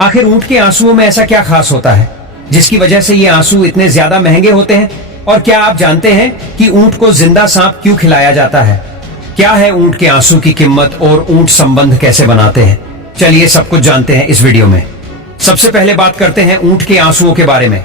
आखिर ऊंट के आंसुओं में ऐसा क्या खास होता है जिसकी वजह से ये आंसू इतने ज्यादा महंगे होते हैं? और क्या आप जानते हैं कि ऊंट को जिंदा सांप क्यों खिलाया जाता है? क्या है ऊंट के आंसू की कीमत और ऊंट संबंध कैसे बनाते हैं? चलिए सब कुछ जानते हैं इस वीडियो में। सबसे पहले बात करते हैं ऊंट के आंसुओं के बारे में।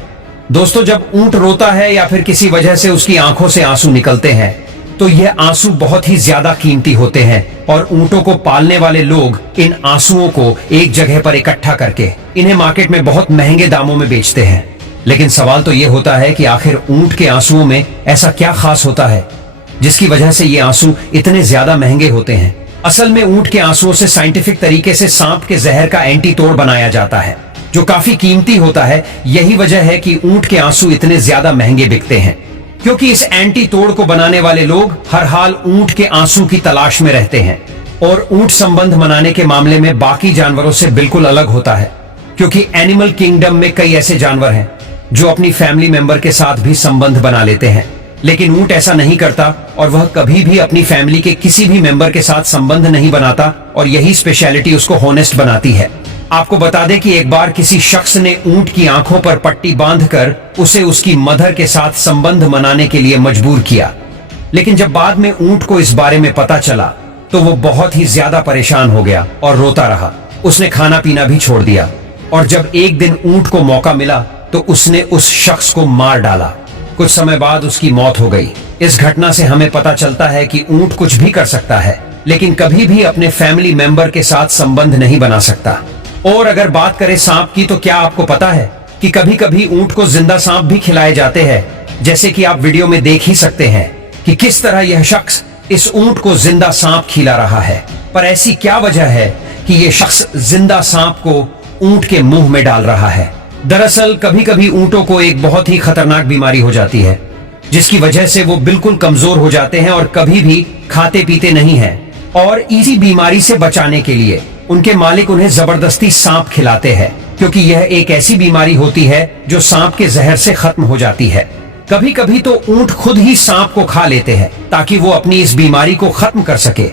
दोस्तों, जब ऊंट रोता है या फिर किसी वजह से उसकी आंखों से आंसू निकलते हैं तो यह आंसू बहुत ही ज्यादा कीमती होते हैं और ऊंटों को पालने वाले लोग इन आंसुओं को एक जगह पर इकट्ठा करके इन्हें मार्केट में बहुत महंगे दामों में बेचते हैं। लेकिन सवाल तो यह होता है कि आखिर ऊंट के आंसुओं में ऐसा क्या खास होता है जिसकी वजह से ये आंसू इतने ज्यादा महंगे होते हैं? असल में ऊंट के आंसुओं से साइंटिफिक तरीके से सांप के जहर का एंटीतोड़ बनाया जाता है जो काफी कीमती होता है। यही वजह है कि ऊंट के आंसू इतने ज्यादा महंगे बिकते हैं, क्योंकि इस एंटीतोड़ को बनाने वाले लोग हर हाल ऊंट के आंसू की तलाश में रहते हैं। और ऊंट संबंध मनाने के मामले में बाकी जानवरों से बिल्कुल अलग होता है, क्योंकि एनिमल किंगडम में कई ऐसे जानवर हैं जो अपनी फैमिली मेंबर के साथ भी संबंध बना लेते हैं, लेकिन ऊंट ऐसा नहीं करता और वह कभी भी अपनी फैमिली के किसी भी मेंबर के साथ संबंध नहीं बनाता और यही स्पेशलिटी उसको हॉनेस्ट बनाती है। आपको बता दें कि एक बार किसी शख्स ने ऊंट की आंखों पर पट्टी बांधकर उसे उसकी मदर के साथ संबंध मनाने के लिए मजबूर किया, लेकिन जब बाद में ऊंट को इस बारे में पता चला तो वो बहुत ही ज्यादा परेशान हो गया और रोता रहा। उसने खाना पीना भी छोड़ दिया और जब एक दिन ऊंट को मौका मिला तो उसने उस शख्स को मार डाला। कुछ समय बाद उसकी मौत हो गई। इस घटना से हमें पता चलता है कि ऊंट कुछ भी कर सकता है, लेकिन कभी भी अपने फैमिली मेंबर के साथ संबंध नहीं बना सकता। और अगर बात करें सांप की, तो क्या आपको पता है कि कभी कभी ऊंट को जिंदा सांप भी खिलाए जाते हैं, जैसे कि आप वीडियो में देख ही सकते हैं कि किस तरह यह शख्स इस ऊंट को जिंदा सांप खिला रहा है। पर ऐसी क्या वजह है कि यह शख्स जिंदा सांप को ऊंट के मुंह में डाल रहा है? दरअसल कभी कभी ऊंटों को एक बहुत ही खतरनाक बीमारी हो जाती है जिसकी वजह से वो बिल्कुल कमजोर हो जाते हैं और कभी भी खाते पीते नहीं हैं। और इसी बीमारी से बचाने के लिए उनके मालिक उन्हें जबरदस्ती सांप खिलाते हैं, क्योंकि यह एक ऐसी बीमारी होती है जो सांप के जहर से खत्म हो जाती है। कभी कभी तो ऊंट खुद ही सांप को खा लेते हैं ताकि वो अपनी इस बीमारी को खत्म कर सके।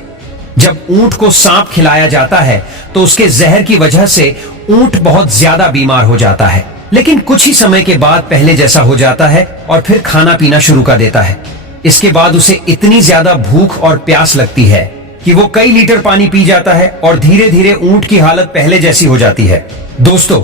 जब ऊंट को सांप खिलाया जाता है तो उसके जहर की वजह से ऊंट बहुत ज्यादा बीमार हो जाता है, लेकिन कुछ ही समय के बाद पहले जैसा हो जाता है और फिर खाना पीना शुरू कर देता है। इसके बाद उसे इतनी ज्यादा भूख और प्यास लगती है कि वो कई लीटर पानी पी जाता है और धीरे धीरे ऊंट की हालत पहले जैसी हो जाती है। दोस्तों,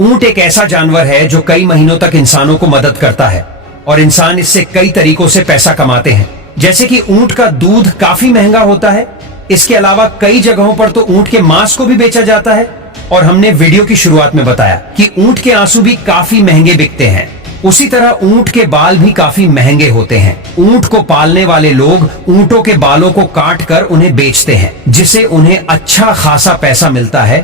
ऊंट एक ऐसा जानवर है जो कई महीनों तक इंसानों को मदद करता है और इंसान इससे कई तरीकों से पैसा कमाते हैं। जैसे कि ऊंट का दूध काफी महंगा होता है। इसके अलावा कई जगहों पर तो ऊंट के मांस को भी बेचा जाता है। और हमने वीडियो की शुरुआत में बताया कि ऊंट के आंसू भी काफी महंगे बिकते हैं। उसी तरह ऊंट के बाल भी काफी महंगे होते हैं। ऊंट को पालने वाले लोग ऊंटों के बालों को काट कर उन्हें बेचते हैं, जिससे उन्हें अच्छा खासा पैसा मिलता है।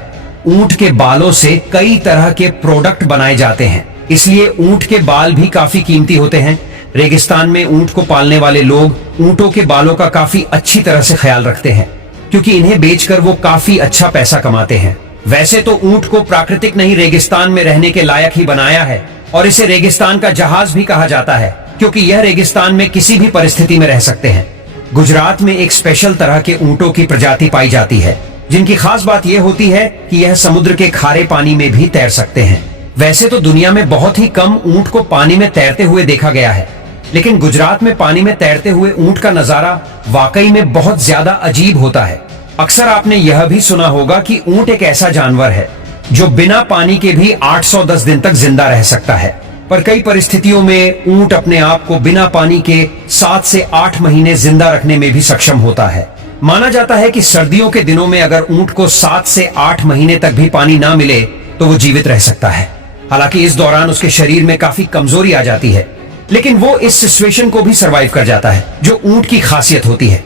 ऊंट के बालों से कई तरह के प्रोडक्ट बनाए जाते हैं, इसलिए ऊंट के बाल भी काफी कीमती होते हैं। रेगिस्तान में ऊंट को पालने वाले लोग ऊंटों के बालों का काफी अच्छी तरह से ख्याल रखते हैं, क्योंकि इन्हें बेचकर वो काफी अच्छा पैसा कमाते हैं। वैसे तो ऊंट को प्राकृतिक नहीं, रेगिस्तान में रहने के लायक ही बनाया है और इसे रेगिस्तान का जहाज भी कहा जाता है, क्योंकि यह रेगिस्तान में किसी भी परिस्थिति में रह सकते हैं। गुजरात में एक स्पेशल तरह के ऊंटों की प्रजाति पाई जाती है, जिनकी खास बात यह होती है कि यह समुद्र के खारे पानी में भी तैर सकते हैं। वैसे तो दुनिया में बहुत ही कम ऊंट को पानी में तैरते हुए देखा गया है, लेकिन गुजरात में पानी में तैरते हुए ऊंट का नजारा वाकई में बहुत ज्यादा अजीब होता है। अक्सर आपने यह भी सुना होगा कि ऊंट एक ऐसा जानवर है जो बिना पानी के भी 810 दिन तक जिंदा रह सकता है। पर कई परिस्थितियों में ऊंट अपने आप को बिना पानी के 7 से 8 महीने जिंदा रखने में भी सक्षम होता है। माना जाता है कि सर्दियों के दिनों में अगर ऊंट को 7 से 8 महीने तक भी पानी ना मिले तो वो जीवित रह सकता है। हालांकि इस दौरान उसके शरीर में काफी कमजोरी आ जाती है, लेकिन वो इस सिचुएशन को भी सरवाइव कर जाता है, जो ऊंट की खासियत होती है।